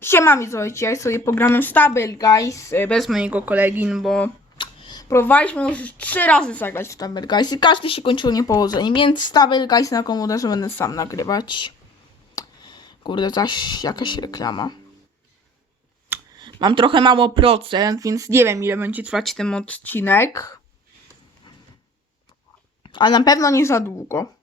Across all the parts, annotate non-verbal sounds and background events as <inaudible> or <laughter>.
Siema widzowie, dzisiaj sobie pogramy w Stable Guys e, bez mojego kolegi, no bo próbowaliśmy już trzy razy zagrać w Stable Guys i każdy się kończył niepowodzeniem, więc Stable Guys na komputerze będę sam nagrywać. Kurde, zaś jakaś reklama. Mam trochę mało procent, więc nie wiem ile będzie trwać ten odcinek. Ale na pewno nie za długo.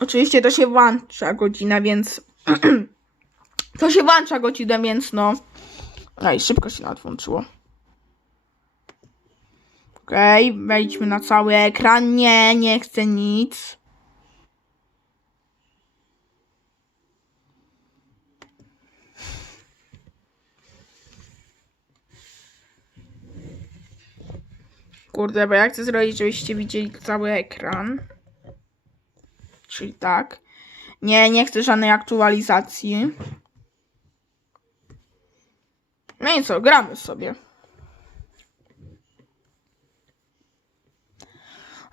Oczywiście to się włącza godzina, więc. <clears throat> to się włącza godzinę, więc no. No szybko się nawet włączyło. Okej, okay, wejdźmy na cały ekran. Nie, nie chcę nic. Kurde, bo ja chcę zrobić, żebyście widzieli cały ekran. Czyli tak. Nie, nie chcę żadnej aktualizacji. No i co, gramy sobie.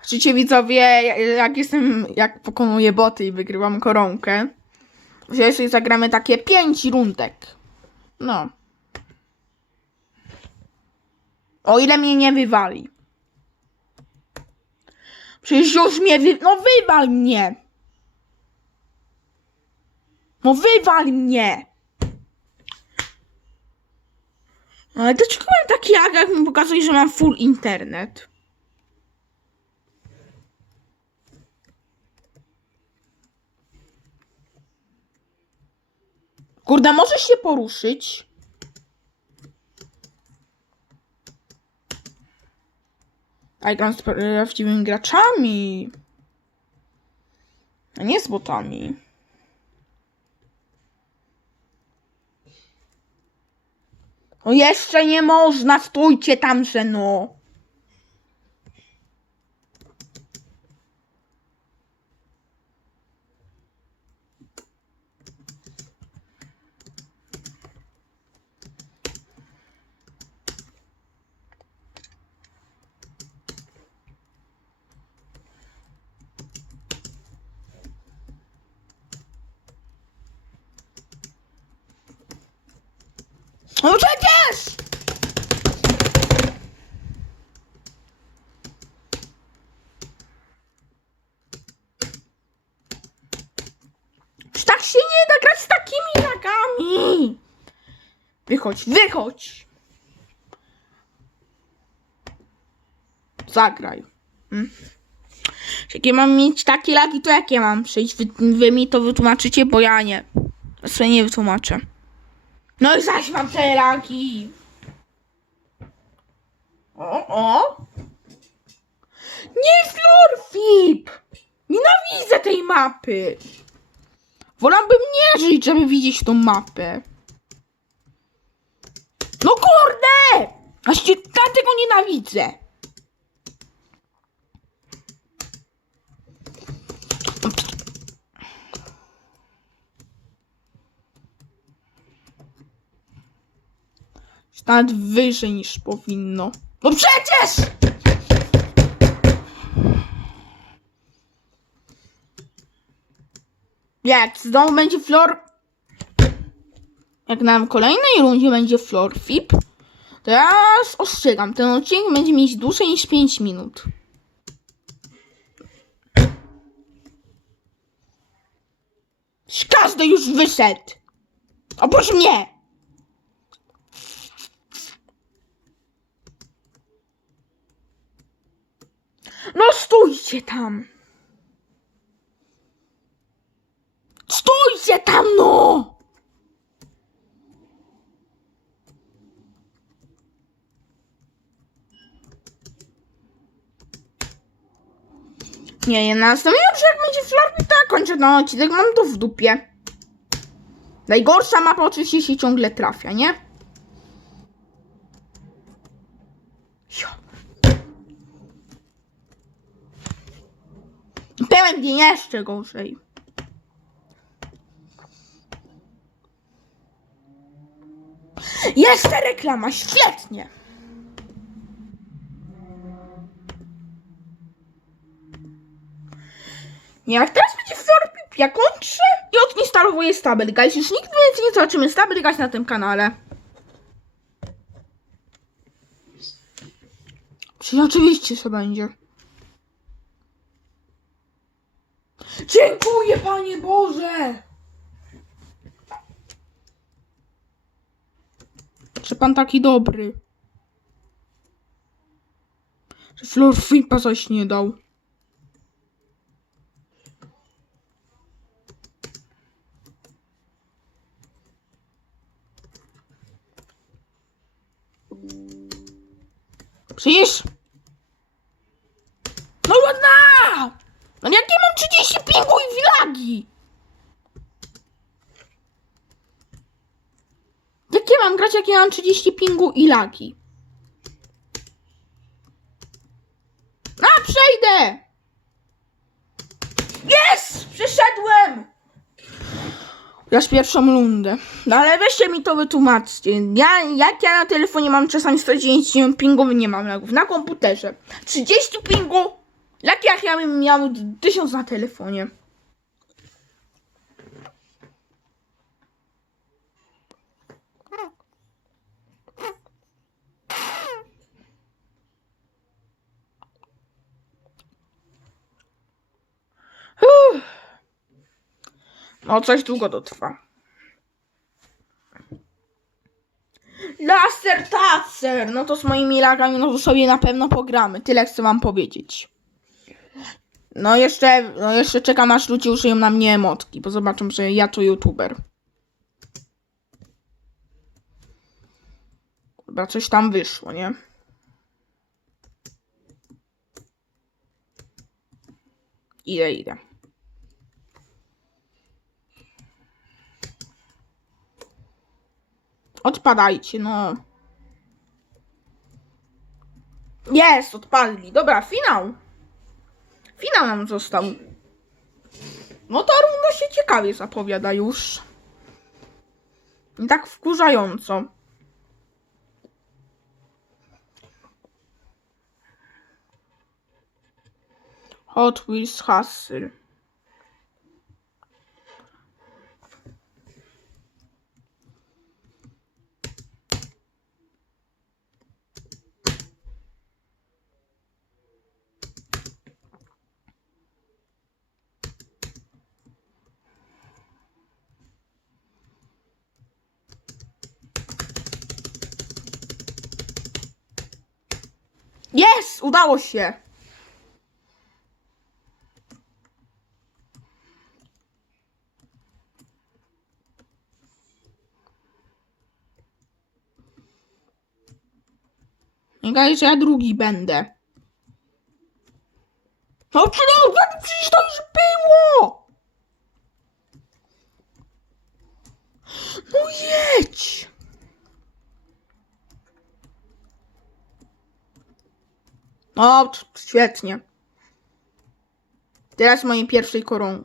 Oczywiście widzowie, jak jestem, jak pokonuję boty i wygrywam koronkę, że jeszcze zagramy takie pięć rundek. No. O ile mnie nie wywali. Przecież już mnie wy... No wywal mnie! No wywal mnie! Ale dlaczego mam taki lag, jak mi pokazuje, że mam full internet? Kurde, możesz się poruszyć? A gram z prawdziwymi graczami. A nie z botami. No jeszcze nie można, stójcie tam, że no. No przecież! Tak się nie da grać z takimi lagami! Wychodź, wychodź! Zagraj. Hmm? Jakie mam mieć takie lagi, to jakie mam przyjść? Wy, wy mi to wytłumaczycie, bo ja nie. Sobie nie wytłumaczę. No i zaś mam lagi. O, o. Nie Florfip! Nienawidzę tej mapy. Wolałbym nie żyć, żeby widzieć tą mapę. No kurde! Aż cię dlatego nienawidzę. Nawet wyżej niż powinno. No przecież! Jak znowu będzie flor... Jak na kolejnej rundzie będzie floor fip, to ja ostrzegam, ten odcinek będzie mieć dłużej niż 5 minut. Każdy już wyszedł! Oprócz mnie! No stójcie tam! Stójcie tam, no! Nie, nie, na następnym jak będzie flirty, tak kończę ten odcinek, mam to w dupie. Najgorsza mapa oczywiście się ciągle trafia, nie? Dzień jeszcze gorzej. Jeszcze reklama, świetnie. Nie, jak teraz będzie florpip, ja kończę i od odinstalowuję Stable Guys. Już nigdy więcej nie zobaczymy Stable Guys na tym kanale. Czyli oczywiście, że będzie. Dziękuję, Panie Boże! Że Pan taki dobry. Że Flor Flipa coś nie dał. Przecież... No ładna! No jakie mam 30 pingu i wilagi? Jakie mam grać, jak ja mam 30 pingu i lagi? A, przejdę! Jest! Przeszedłem! Już pierwszą rundę. No ale weźcie mi to wytłumaczcie. Ja, jak ja na telefonie mam czasami 190 pingów, nie mam lagów. Na komputerze 30 pingu, jak jak ja bym miał 1000 na telefonie. No, coś długo to trwa. Laser Tacer! No to z moimi lagami, no to sobie na pewno pogramy. Tyle chcę wam powiedzieć. No jeszcze, no jeszcze czekam aż ludzie użyją na mnie emotki, bo zobaczą, że ja to youtuber. Chyba coś tam wyszło, nie? Idę, idę. Odpadajcie, no. Jest, odpadli. Dobra, finał. Finał nam został. No ta runda się ciekawie zapowiada już. Nie tak wkurzająco. Hot Wheels Hustle. Jest! Udało się! Gadaj, że ja drugi będę. No przecież, przecież to już było! No jedź! O, t- świetnie. Teraz mojej pierwszej koron.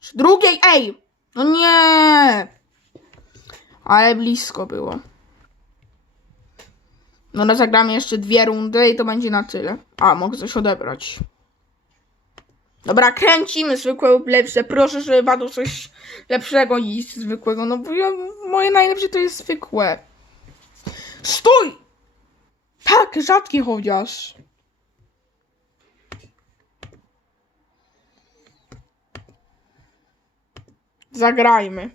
Czy Drugiej, ej! No nie! Ale blisko było. No, no zagramy jeszcze dwie rundy i to będzie na tyle. A, mogę coś odebrać. Dobra, kręcimy zwykłe lepsze. Proszę, żeby padło coś lepszego niż zwykłego. No bo ja, moje najlepsze to jest zwykłe. Stój! Tak, rzadkie chociaż. Zagrajmy.